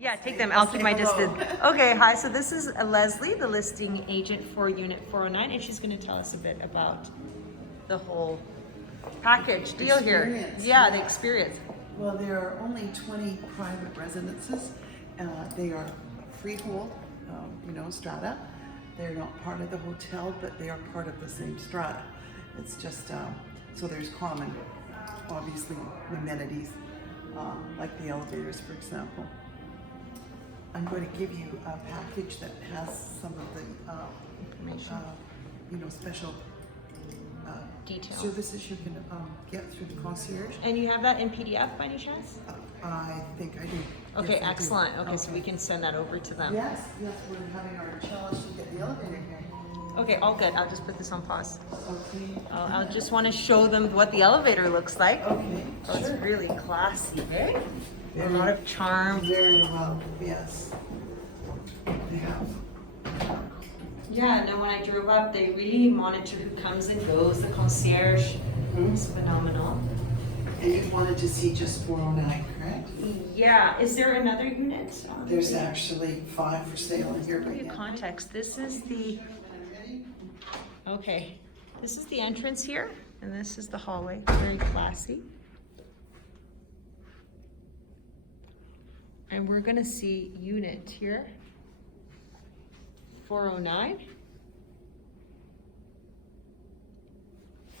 Yeah, take them. I'll keep my distance. Okay, hi. So this is Leslie, the listing agent for Unit 409, and she's going to tell us a bit about the whole package deal here. Experience, Yeah, yeah. the experience. Well, there are only 20 private residences. They are freehold, strata. They're not part of the hotel, but they are part of the same strata. It's just, so there's common, obviously, amenities, like the elevators, for example. I'm going to give you a package that has some of the Information. special Detail. services you can get through the concierge. And you have that in PDF by any chance? I think I do. Okay, Yes, I do. excellent. Okay, so we can send that over to them. Yes, we're having our challenge to get the elevator here. Okay, all good. I'll just put this on pause. Okay. I just want to show them what the elevator looks like. Okay, Oh, it's sure. really classy, right? A Very- lot of charm. Very well, yes. They have. Yeah, and then when I drove up, they really monitor who comes and goes. The concierge is phenomenal. And you wanted to see just 409, correct? Yeah, is there another unit? There's actually 5 for sale in here Give right you now. context. This is the, okay, this is the entrance here, and this is the hallway. Very classy. And we're gonna see unit here. 409.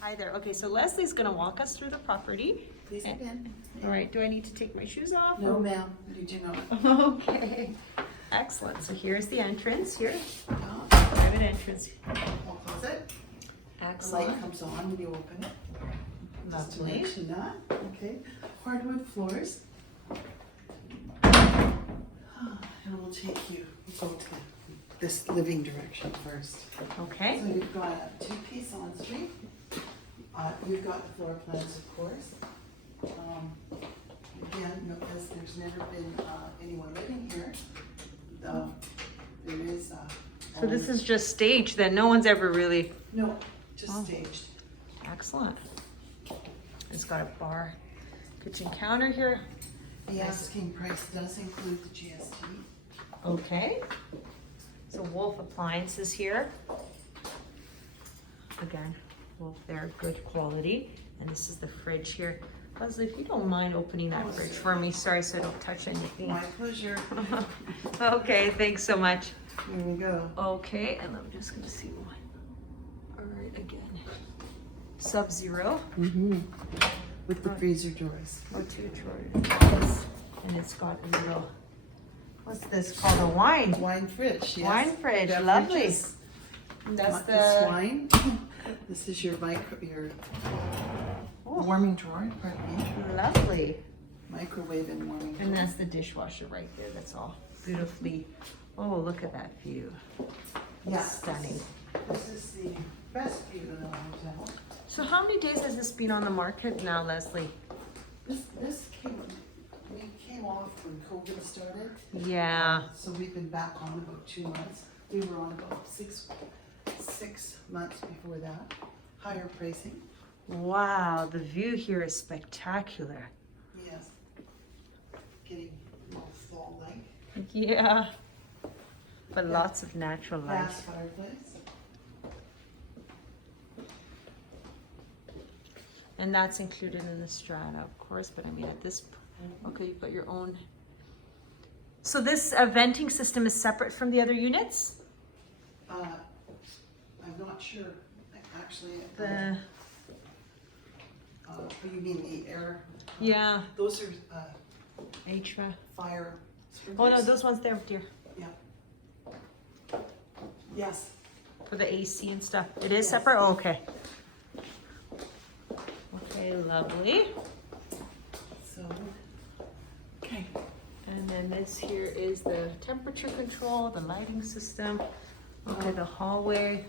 Hi there. Okay, so Leslie's gonna walk us through the property. Please again. All right, do I need to take my shoes off? No, ma'am, you do not. Okay, excellent. So here's the entrance here, No. private entrance. I'll close it. The light Excellent. comes on when you open it. Just to Lovely. mention that, okay. Hardwood floors. And we'll take you, go to this living direction first. Okay. So you've got a 2-piece ensuite. You've got the floor plans, of course. Again, because there's never been anyone living here, there is. So this is just staged then? No one's ever really... No, just Oh. staged. Excellent. It's got a bar, kitchen counter here. The asking price does include the GST. Okay. So Wolf appliances here. Again, Wolf there, good quality. And this is the fridge here. Leslie, if you don't mind opening that fridge for me, sorry, so I don't touch anything. My pleasure. Okay, thanks so much. Here we go. Okay, and I'm just gonna see one. All right, again. Sub-Zero. With the freezer doors. Or 2 drawers. And it's got a little, what's this called? A wine. Wine fridge, yes. Wine fridge, Beverages. lovely. And that's Not this the, wine. This is your Oh. warming drawer, pardon me. lovely. Microwave and warming drawer. And that's the dishwasher right there. That's all beautifully. Oh, look at that view. Yeah. Stunning. This is the best view of the hotel. So how many days has this been on the market now, Leslie? We came off when COVID started. Yeah. So we've been back on about 2 months. We were on about six months before that. Higher pricing. Wow, the view here is spectacular. Yes. Getting more fall-like. Yeah. But lots of natural light. Gas fireplace. And that's included in the strata, of course, but I mean at this, okay, you've got your own. So this venting system is separate from the other units? I'm not sure, actually. The, You mean the air? yeah, Those are HVAC. fire Oh sprinklers. no, those ones there, dear, Yeah. Yes. for the AC and stuff. It is Yes. separate? Oh, okay. Okay, lovely. So, okay. And then this here is the temperature control, the lighting system. Okay, the hallway.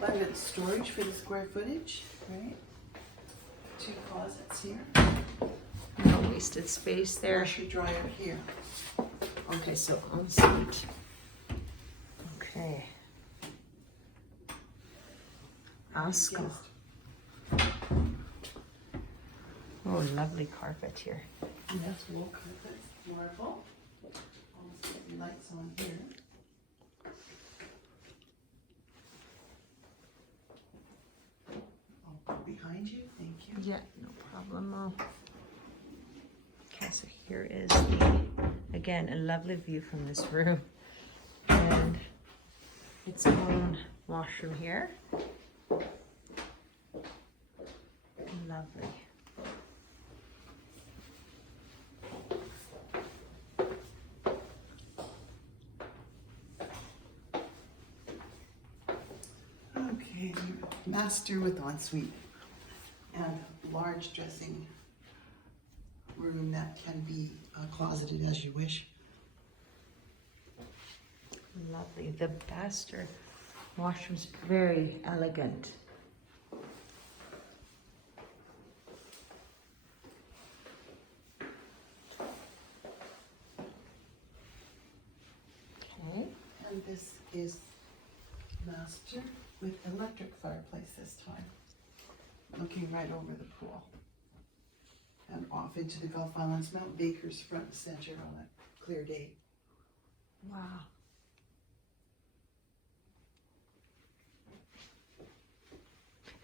Limited storage for the square footage, right? 2 closets here. No wasted space there. Washer dryer here. Okay, so ensuite. Okay. Asco. Yes. Oh, lovely carpet here. Yes, wool carpet, marble. The lights on here. I'll go behind you, thank you. Yeah, no problem. Okay, so here is the, again, a lovely view from this room. And its own washroom here. Lovely. Okay, master with ensuite and large dressing room that can be closeted as you wish. Lovely. The master washroom's very elegant. Okay. And this is master with electric fireplace this time, looking right over the pool and off into the Gulf Islands, Mount Baker's front and center on a clear day. Wow.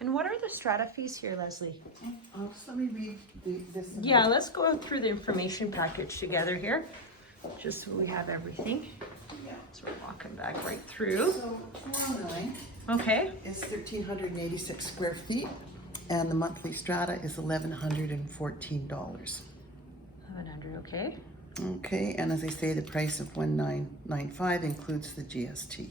And what are the strata fees here, Leslie? So let me read this. Yeah, let's go through the information package together here, just so we have everything. Yeah. So we're walking back right through. So 409 Okay. is 1,386 square feet, and the monthly strata is $1,114. 1100, okay. Okay, and as I say, the price of 1,995 includes the GST.